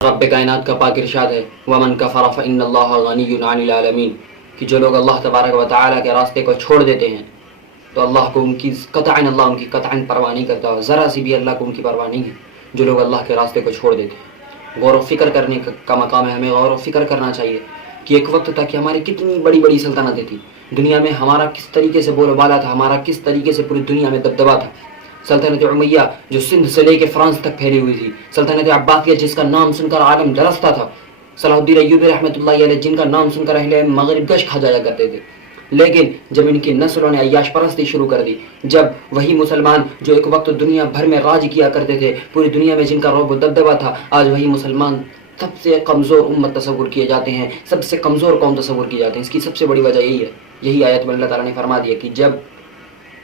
رب کائنات کا پاک ارشاد ہے ومن کفر فإن اللہ غنی عن العالمین کہ جو لوگ اللہ تبارک و تعالیٰ کے راستے کو چھوڑ دیتے ہیں تو اللہ کو ان کی قطعاً پرواہ نہیں کرتا، ذرا سی بھی اللہ کو ان کی پرواہ نہیں ہے جو لوگ اللہ کے راستے کو چھوڑ دیتے ہیں۔ غور و فکر کرنے کا مقام ہے، ہمیں غور و فکر کرنا چاہیے کہ ایک وقت تھا کہ ہماری کتنی بڑی بڑی سلطنتیں تھیں، دنیا میں ہمارا کس طریقے سے بول بالا تھا، ہمارا کس طریقے سے پوری دنیا میں دبدبا تھا۔ سلطنت امیہ جو سندھ سے لے کے فرانس تک پھیلی ہوئی تھی، سلطنت عباسیہ جس کا نام سن کر عالم جرستا تھا، صلاح الدین ایوبی رحمۃ اللہ علیہ جن کا نام سن کر اہل مغرب گش کھا جایا کرتے تھے، لیکن جب ان کی نسلوں نے عیاش پرستی شروع کر دی، جب وہی مسلمان جو ایک وقت دنیا بھر میں راج کیا کرتے تھے، پوری دنیا میں جن کا رعب و دبدبا تھا، آج وہی مسلمان سب سے کمزور امت تصور کیے جاتے ہیں، سب سے کمزور قوم تصور کیے جاتے ہیں۔ اس کی سب سے بڑی وجہ یہی ہے، یہی آیت میں اللہ تعالیٰ نے فرما دیا کہ جب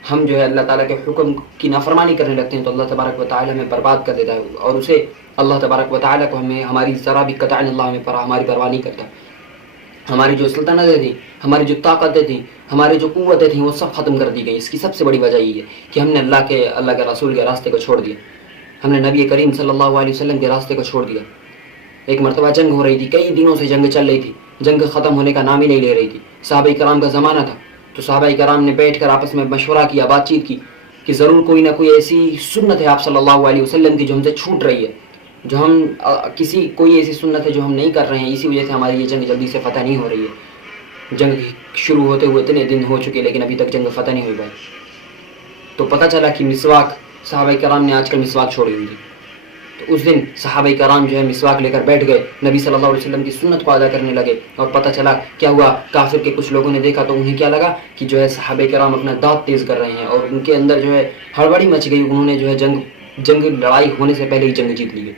ہم جو ہے اللہ تعالیٰ کے حکم کی نافرمانی کرنے لگتے ہیں تو اللہ تبارک و تعالیٰ ہمیں برباد کر دیتا ہے، اور اسے اللہ تبارک و تعالیٰ کو ہماری ذرا بھی قطعاً اللہ ہماری پرواہ نہیں کرتا۔ ہماری جو سلطنتیں تھیں، ہماری جو طاقتیں تھیں، ہماری جو قوتیں تھیں، وہ سب ختم کر دی گئیں۔ اس کی سب سے بڑی وجہ یہ ہے کہ ہم نے اللہ کے رسول کے راستے کو چھوڑ دیا، ہم نے نبی کریم صلی اللہ علیہ وسلم کے راستے کو چھوڑ دیا۔ ایک مرتبہ جنگ ہو رہی تھی، کئی دنوں سے جنگ چل رہی تھی، جنگ ختم ہونے کا نام ہی نہیں لے رہی تھی۔ صحابہ کرام کا زمانہ تھا تو صحابہ کرام نے بیٹھ کر آپس میں مشورہ کیا، بات چیت کی کہ ضرور کوئی نہ کوئی ایسی سنت ہے آپ صلی اللہ علیہ وسلم کی جو ہم سے چھوٹ رہی ہے، جو ہم کوئی ایسی سنت ہے جو ہم نہیں کر رہے ہیں، اسی وجہ سے ہماری یہ جنگ جلدی سے فتح نہیں ہو رہی ہے۔ جنگ شروع ہوتے ہوئے اتنے دن ہو چکے لیکن ابھی تک جنگ فتح نہیں ہوئی بھائی۔ تو پتہ چلا کہ مسواک صحابہ کرام نے آج کل مسواک چھوڑی ہوئی تھی، تو اس دن صحابہ کرام جو ہے مسواک لے کر بیٹھ گئے، نبی صلی اللہ علیہ وسلم کی سنت کو ادا کرنے لگے، اور پتہ چلا کیا ہوا، کافر کے کچھ لوگوں نے دیکھا تو انہیں کیا لگا کہ جو ہے صحابہ کرام اپنا دانت تیز کر رہے ہیں، اور ان کے اندر جو ہے ہڑبڑی مچ گئی، انہوں نے جو ہے جنگ لڑائی ہونے سے پہلے ہی جنگ جیت لی گئی۔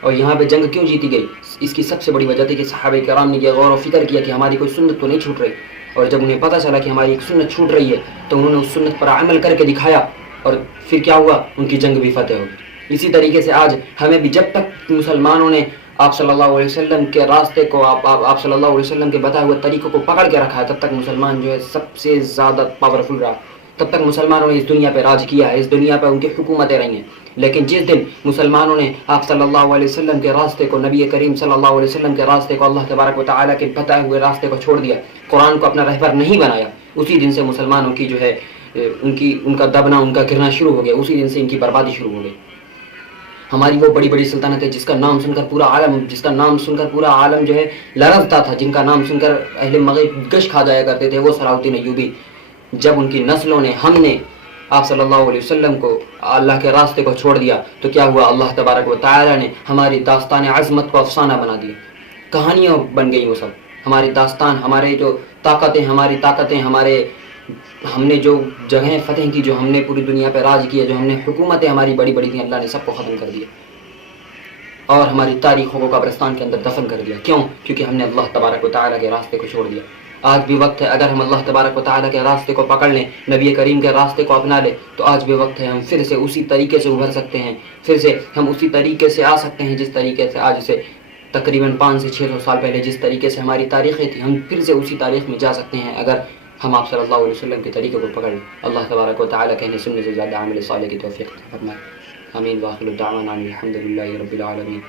اور یہاں پہ جنگ کیوں جیتی گئی، اس کی سب سے بڑی وجہ تھی کہ صحابہ کرام نے یہ غور و فکر کیا کہ ہماری کوئی سنت تو نہیں چھوٹ رہی، اور جب انہیں پتہ چلا کہ ہماری ایک سنت چھوٹ رہی ہے تو انہوں نے اس سنت پر عمل کر کے دکھایا، اور پھر کیا ہوا، ان کی جنگ بھی فتح ہو گئی۔ اسی طریقے سے آج ہمیں بھی جب تک مسلمانوں نے آپ صلی اللہ علیہ وسلم کے راستے کو آپ صلی اللہ علیہ وسلم کے بتائے ہوئے طریقوں کو پکڑ کے رکھا ہے، تب تک مسلمان جو ہے سب سے زیادہ پاورفل رہا، تب تک مسلمانوں نے اس دنیا پہ راج کیا ہے، اس دنیا پہ ان کی حکومتیں رہی ہیں۔ لیکن جس دن مسلمانوں نے آپ صلی اللہ علیہ وسلم کے راستے کو، نبی کریم صلی اللہ علیہ وسلم کے راستے کو، اللہ تبارک و تعالیٰ کے بتائے ہوئے راستے کو چھوڑ دیا، قرآن کو اپنا رہبر نہیں بنایا، اسی دن سے مسلمانوں کی جو ہے ان کا دبنا، ان کا گرنا شروع ہو گیا، اسی دن سے ان کی بربادی شروع ہو گئی۔ ہماری وہ بڑی بڑی سلطنت ہے جس کا نام سن کر پورا عالم جو ہے لرزتا تھا، جن کا نام سن کر اہل مغرب گش کھا جایا کرتے تھے، وہ صلاح الدین ایوبی، جب ان کی نسلوں نے، ہم نے آپ صلی اللہ علیہ وسلم کو، اللہ کے راستے کو چھوڑ دیا تو کیا ہوا، اللہ تبارک و تعالیٰ نے ہماری داستان عظمت کو افسانہ بنا دیا، کہانیاں بن گئی وہ سب، ہماری داستان، ہماری طاقتیں، ہم نے جو جگہیں فتح کی، جو ہم نے پوری دنیا پہ راج کیا، جو ہم نے حکومتیں ہماری بڑی بڑی تھیں، اللہ نے سب کو ختم کر دیا اور ہماری تاریخوں کو قبرستان کے اندر دفن کر دیا۔ کیوں؟ کیونکہ ہم نے اللہ تبارک و تعالیٰ کے راستے کو چھوڑ دیا۔ آج بھی وقت ہے، اگر ہم اللہ تبارک و تعالیٰ کے راستے کو پکڑ لیں، نبی کریم کے راستے کو اپنا لیں، تو آج بھی وقت ہے، ہم پھر سے اسی طریقے سے ابھر سکتے ہیں، پھر سے ہم اسی طریقے سے آ سکتے ہیں جس طریقے سے آج سے تقریباً 500 سے 600 سال پہلے جس طریقے سے ہماری تاریخیں تھیں، ہم پھر سے اسی تاریخ میں جا سکتے ہیں اگر ہم آپ صلی اللہ علیہ وسلم کے طریقے کو پکڑ لیں۔ اللہ تبارک و تعالیٰ کہنے سننے سے زیادہ عمل صالح کی توفیق عطا فرمائے۔ آمین۔ وآخر دعوانا الحمد للہ رب العالمین۔